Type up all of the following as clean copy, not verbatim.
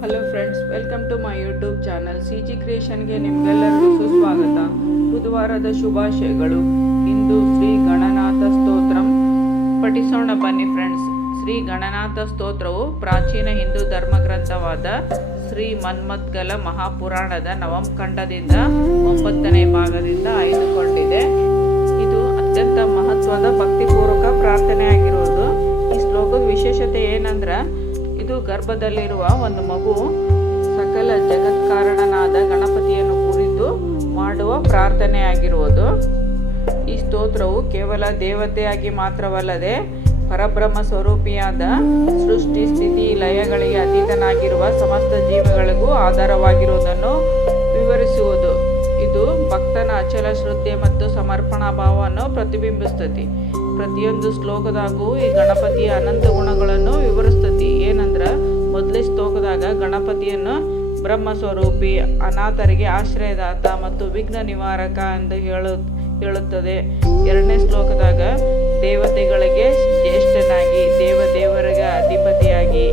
Hello friends, welcome to my YouTube channel CG ಕ್ರಿಯೇಷನ್ಗೆ ನಿಮಗೆಲ್ಲರಿಗೂ ಸುಸ್ವಾಗತ. ಬುಧವಾರದ ಶುಭಾಶಯಗಳು. ಇಂದು ಶ್ರೀ ಗಣನಾಥ ಸ್ತೋತ್ರಂ ಪಠಿಸೋಣ ಬನ್ನಿ ಫ್ರೆಂಡ್ಸ್. ಶ್ರೀ ಗಣನಾಥ ಸ್ತೋತ್ರವು ಪ್ರಾಚೀನ ಹಿಂದೂ ಧರ್ಮಗ್ರಂಥವಾದ ಶ್ರೀ ಮನ್ಮಥ್ಗಲ ಮಹಾಪುರಾಣದ ನವಮ ಖಂಡದಿಂದ 9ನೇ ಭಾಗದಿಂದ ಆಯ್ದುಕೊಂಡಿದೆ. ಇದು ಅತ್ಯಂತ ಮಹತ್ವದ ಭಕ್ತಿಪೂರ್ವಕ ಪ್ರಾರ್ಥನೆಯಾಗಿರುವುದು. ಈ ಶ್ಲೋಕದ ವಿಶೇಷತೆ ಏನಂದ್ರೆ, ಇದು ಗರ್ಭದಲ್ಲಿರುವ ಒಂದು ಮಗು ಸಕಲ ಜಗತ್ಕಾರಣನಾದ ಗಣಪತಿಯನ್ನು ಕುರಿತು ಮಾಡುವ ಪ್ರಾರ್ಥನೆಯಾಗಿರುವುದು. ಈ ಸ್ತೋತ್ರವು ಕೇವಲ ದೇವತೆಯಾಗಿ ಮಾತ್ರವಲ್ಲದೆ ಪರಬ್ರಹ್ಮ ಸ್ವರೂಪಿಯಾದ ಸೃಷ್ಟಿ ಸ್ಥಿತಿ ಲಯಗಳಿಗೆ ಅತೀತನಾಗಿರುವ ಸಮಸ್ತ ಜೀವಿಗಳಿಗೂ ಆಧಾರವಾಗಿರುವುದನ್ನು ವಿವರಿಸುವುದು. ಇದು ಭಕ್ತನ ಅಚಲ ಶ್ರದ್ಧೆ ಮತ್ತು ಸಮರ್ಪಣಾ ಭಾವವನ್ನು ಪ್ರತಿಬಿಂಬಿಸ್ತತಿ. ಪ್ರತಿಯೊಂದು ಶ್ಲೋಕದಾಗೂ ಈ ಗಣಪತಿಯ ಅನಂತ ಗುಣಗಳನ್ನು ವಿವರಿಸ್ತತಿ. ಏನಂದ್ರೆ, ಮೊದಲೇ ಶ್ಲೋಕದಾಗ ಗಣಪತಿಯನ್ನು ಬ್ರಹ್ಮ ಸ್ವರೂಪಿ, ಅನಾಥರಿಗೆ ಆಶ್ರಯದಾತ ಮತ್ತು ವಿಘ್ನ ನಿವಾರಕ ಎಂದು ಹೇಳುತ್ತದೆ. 2ನೇ ಶ್ಲೋಕದಾಗ ದೇವತೆಗಳಿಗೆ ಜ್ಯೇಷ್ಠನಾಗಿ, ದೇವರಿಗೆ ಅಧಿಪತಿಯಾಗಿ,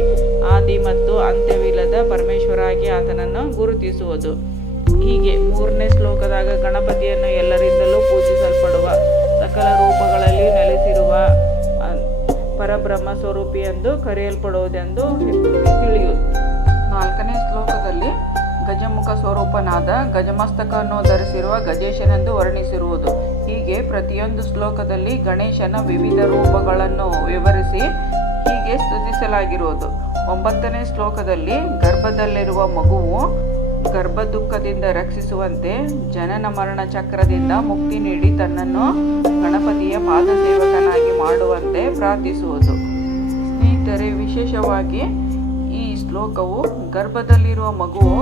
ಆದಿ ಮತ್ತು ಅಂತ್ಯವಿಲ್ಲದ ಪರಮೇಶ್ವರಾಗಿ ಆತನನ್ನು ಗುರುತಿಸುವುದು. ಹೀಗೆ 3ನೇ ಶ್ಲೋಕದಾಗ ಗಣಪತಿಯನ್ನು ಎಲ್ಲರಿಂದಲೂ ಪೂಜಿಸಲ್ಪಡುವ, ಸಕಲ ರೂಪಗಳಲ್ಲಿ ನೆಲೆಸಿರುವ ಪರಬ್ರಹ್ಮ ಸ್ವರೂಪಿ ಎಂದು ಕರೆಯಲ್ಪಡುವುದೆಂದು ತಿಳಿಯುವುದು. 4ನೇ ಶ್ಲೋಕದಲ್ಲಿ ಗಜಮುಖ ಸ್ವರೂಪನಾದ ಗಜಮಸ್ತಕವನ್ನು ಧರಿಸಿರುವ ಗಜೇಶನೆಂದು ವರ್ಣಿಸಿರುವುದು. ಹೀಗೆ ಪ್ರತಿಯೊಂದು ಶ್ಲೋಕದಲ್ಲಿ ಗಣೇಶನ ವಿವಿಧ ರೂಪಗಳನ್ನು ವಿವರಿಸಿ ಹೀಗೆ ಸ್ತುತಿಸಲಾಗಿರುವುದು. 9ನೇ ಶ್ಲೋಕದಲ್ಲಿ ಗರ್ಭದಲ್ಲಿರುವ ಮಗುವು ಗರ್ಭ ದುಃಖದಿಂದ ರಕ್ಷಿಸುವಂತೆ ಜನನ ಮರಣ ಚಕ್ರದಿಂದ ಮುಕ್ತಿ ನೀಡಿ ತನ್ನನ್ನು ಗಣಪತಿಯ ಪಾದ ಸೇವಕನಾಗಿ ಮಾಡುವಂತೆ ಪ್ರಾರ್ಥಿಸುವುದು. ಸ್ನೇಹಿತರೆ, ವಿಶೇಷವಾಗಿ ಈ ಶ್ಲೋಕವು ಗರ್ಭದಲ್ಲಿರುವ ಮಗುವು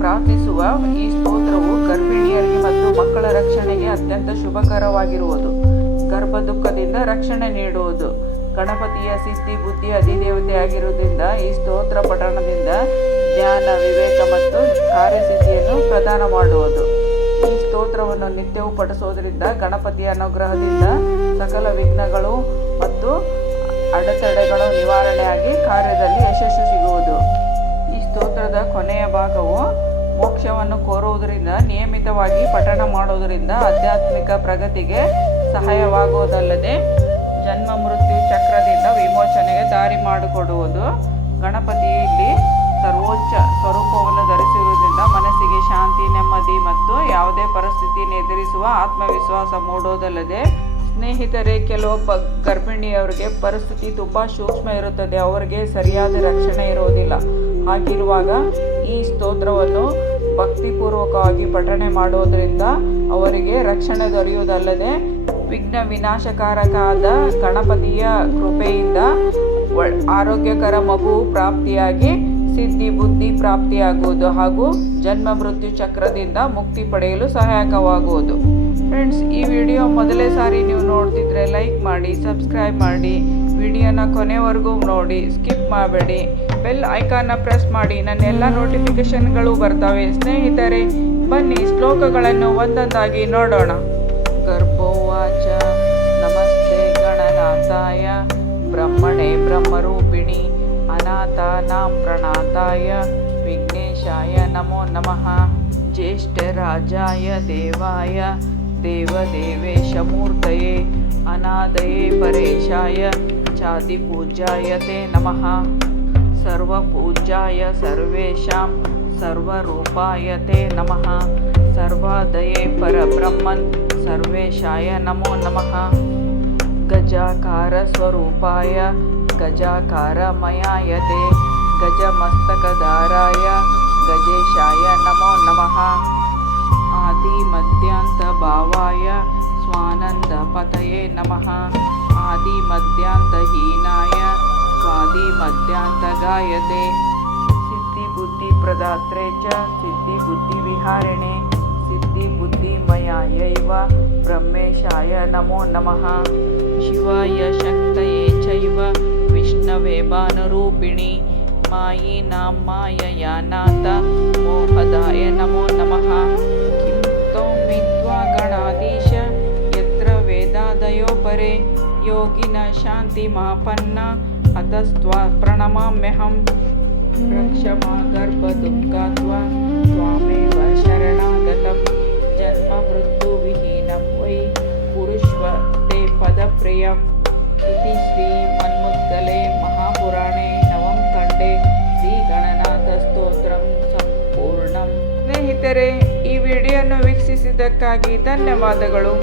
ಪ್ರಾರ್ಥಿಸುವ ಈ ಸ್ತೋತ್ರವು ಗರ್ಭಿಣಿಯರಿಗೆ ಮತ್ತು ಮಕ್ಕಳ ರಕ್ಷಣೆಗೆ ಅತ್ಯಂತ ಶುಭಕರವಾಗಿರುವುದು. ಗರ್ಭ ದುಃಖದಿಂದ ರಕ್ಷಣೆ ನೀಡುವುದು. ಗಣಪತಿಯ ಸಿದ್ಧಿ ಬುದ್ಧಿ ಅಧಿದೇವತೆಯಾಗಿರುವುದರಿಂದ ಈ ಸ್ತೋತ್ರ ಪಠಣದಿಂದ ಜ್ಞಾನ, ವಿವೇಕ ಮತ್ತು ಕಾರ್ಯಸಿದ್ಧಿಯನ್ನು ಪ್ರದಾನ ಮಾಡುವುದು. ಈ ಸ್ತೋತ್ರವನ್ನು ನಿತ್ಯವೂ ಪಠಿಸುವುದರಿಂದ ಗಣಪತಿಯ ಅನುಗ್ರಹದಿಂದ ಸಕಲ ವಿಘ್ನಗಳು ಮತ್ತು ಅಡೆತಡೆಗಳು ನಿವಾರಣೆಯಾಗಿ ಕಾರ್ಯದಲ್ಲಿ ಯಶಸ್ಸು ಸಿಗುವುದು. ಈ ಸ್ತೋತ್ರದ ಕೊನೆಯ ಭಾಗವು ಮೋಕ್ಷವನ್ನು ಕೋರುವುದರಿಂದ ನಿಯಮಿತವಾಗಿ ಪಠಣ ಮಾಡುವುದರಿಂದ ಆಧ್ಯಾತ್ಮಿಕ ಪ್ರಗತಿಗೆ ಸಹಾಯವಾಗುವುದಲ್ಲದೆ ಜನ್ಮ ಮೃತ್ಯು ಚಕ್ರದಿಂದ ವಿಮೋಚನೆಗೆ ದಾರಿ ಮಾಡಿಕೊಡುವುದು. ಗಣಪತಿಯಲ್ಲಿ ಸರ್ವೋಚ್ಚ ಸ್ವರೂಪವನ್ನು ಧರಿಸಿರುವುದರಿಂದ ಮನಸ್ಸಿಗೆ ಶಾಂತಿ, ನೆಮ್ಮದಿ ಮತ್ತು ಯಾವುದೇ ಪರಿಸ್ಥಿತಿಯನ್ನು ಎದುರಿಸುವ ಆತ್ಮವಿಶ್ವಾಸ ಮೂಡುವುದಲ್ಲದೆ, ಸ್ನೇಹಿತರೆ, ಕೆಲವೊಬ್ಬ ಗರ್ಭಿಣಿಯವರಿಗೆ ಪರಿಸ್ಥಿತಿ ತುಂಬ ಸೂಕ್ಷ್ಮ ಇರುತ್ತದೆ. ಅವರಿಗೆ ಸರಿಯಾದ ರಕ್ಷಣೆ ಇರುವುದಿಲ್ಲ. ಹಾಗಿರುವಾಗ ಈ ಸ್ತೋತ್ರವನ್ನು ಭಕ್ತಿಪೂರ್ವಕವಾಗಿ ಪಠಣೆ ಮಾಡುವುದರಿಂದ ಅವರಿಗೆ ರಕ್ಷಣೆ ದೊರೆಯುವುದಲ್ಲದೆ ವಿಘ್ನ ವಿನಾಶಕಾರಕಾದ ಗಣಪತಿಯ ಕೃಪೆಯಿಂದ ಆರೋಗ್ಯಕರ ಮಗು ಪ್ರಾಪ್ತಿಯಾಗಿ ಸಿದ್ಧಿ ಬುದ್ಧಿ ಪ್ರಾಪ್ತಿಯಾಗುವುದು ಹಾಗೂ ಜನ್ಮ ಮೃತ್ಯು ಚಕ್ರದಿಂದ ಮುಕ್ತಿ ಪಡೆಯಲು ಸಹಾಯಕವಾಗುವುದು. ಫ್ರೆಂಡ್ಸ್, ಈ ವಿಡಿಯೋ ಮೊದಲೇ ಸಾರಿ ನೀವು ನೋಡ್ತಿದ್ರೆ ಲೈಕ್ ಮಾಡಿ, ಸಬ್ಸ್ಕ್ರೈಬ್ ಮಾಡಿ, ವಿಡಿಯೋನ ಕೊನೆವರೆಗೂ ನೋಡಿ, ಸ್ಕಿಪ್ ಮಾಡಬೇಡಿ. ಬೆಲ್ ಐಕಾನ್ನ ಪ್ರೆಸ್ ಮಾಡಿ, ನನ್ನೆಲ್ಲ ನೋಟಿಫಿಕೇಷನ್ಗಳು ಬರ್ತವೆ. ಸ್ನೇಹಿತರೆ, ಬನ್ನಿ ಶ್ಲೋಕಗಳನ್ನು ಒಂದೊಂದಾಗಿ ನೋಡೋಣ. ಗರ್ಭೋವಾಚ ನಮಸ್ತೆ ಗಣನಾಥಾಯ ಬ್ರಹ್ಮಣೇ ಬ್ರಹ್ಮರೂಪಿಣಿ ಅನಾಥಾನಾಂ ಪ್ರಣಾತಾಯ ವಿಘ್ನೇಶಾಯ ನಮೋ ನಮಃ. ಜ್ಯೇಷ್ಠರಾಜಾಯ ದೇವಾಯ ದೇವದೇವೇಶಮೂರ್ತಯೇ ಅನಾದಯೇ ಪರೇಶಾಯ ಚಾದಿಪೂಜ್ಯಾಯ ತೇ ನಮಃ. ಸರ್ವಪೂಜ್ಯಾಯ ಸರ್ವೇಷಾಂ ಸರ್ವರೂಪಾಯ ತೇ ನಮಃ. ಸರ್ವಾದಯೇ ಪರಬ್ರಹ್ಮನ್ ಸರ್ವೇಶಾಯ ನಮೋ ನಮಃ. ಗಜಾಕಾರ ಸ್ವರೂಪಾಯ ಗಜಾಕಾರಮಯಾಯ ತೇ ಗಜಮಸ್ತಕಧಾರಾಯ ಗಜೇಶಾಯ ನಮೋ ನಮಃ. ಆದಿ ಮಧ್ಯಾಂತ ಭಾವಾಯ ಸ್ವಾನಂದ ಪತಯೇ ನಮಃ. ಆದಿ ಮಧ್ಯಾಂತ ಹೀನಾಯ ಸ್ವಾದಿ ಮಧ್ಯಾಂತ ಗಾಯತೆ. ಸಿದ್ಧಿ ಬುದ್ಧಿ ಪ್ರದಾತ್ರೆ ಚ ಸಿದ್ಧಿ ಬುದ್ಧಿ ವಿಹಾರಿಣೆ ಸಿದ್ಧಿ ಬುದ್ಧಿ ಮಯಾಯೈವ ಬ್ರಹ್ಮೇಶಾಯ ನಮೋ ನಮಃ. ಶಿವಾಯ ಶಕ್ತಯೇ ಚೈವ ವಿಷ್ಣವೇ ಭಾನುರೂಪಿಣಿ ಮಾಯಿನಾಂ ಮಾಯಯಾನಾಥ ಮೋಹದಾಯ ನಮೋ ನಮಃ. ಕಿಂ ತ್ವಂ ವಿದ್ವಾ ಗಣಾಧೀಶ ಯತ್ರ ವೇದಾದಯೋ ಪರೆ ಯೋಗಿನ ಶಾಂತಿಮಾಪನ್ನ ಅತಸ್ತ್ವ ಪ್ರಣಮಾಮ್ಯಹಂ. ರಕ್ಷಮಾ ಗರ್ಭದುಃಖಾತ್ವಾ ತ್ವಾಮೇವ ಶರಣಾಗತಂ ಜನ್ಮ ಮೃತ್ಯು ವಿಹೀನಂ ವೈ ಪುರುಷ್ವ ತೇ ಪದಪ್ರಿಯಂ ಇತಿ ಶ್ರೀ ಮನ್ಮುದ್ಗಲೆ ಮಹಾಪುರಾಣೆ ನವಂ ಖಂಡೆ ಶ್ರೀ ಗಣನಾಥ ಸ್ತೋತ್ರಂ ಸಂಪೂರ್ಣಂ. ಸ್ನೇಹಿತರೆ, ಈ ವಿಡಿಯೋವನ್ನು ವೀಕ್ಷಿಸಿದ್ದಕ್ಕಾಗಿ ಧನ್ಯವಾದಗಳು.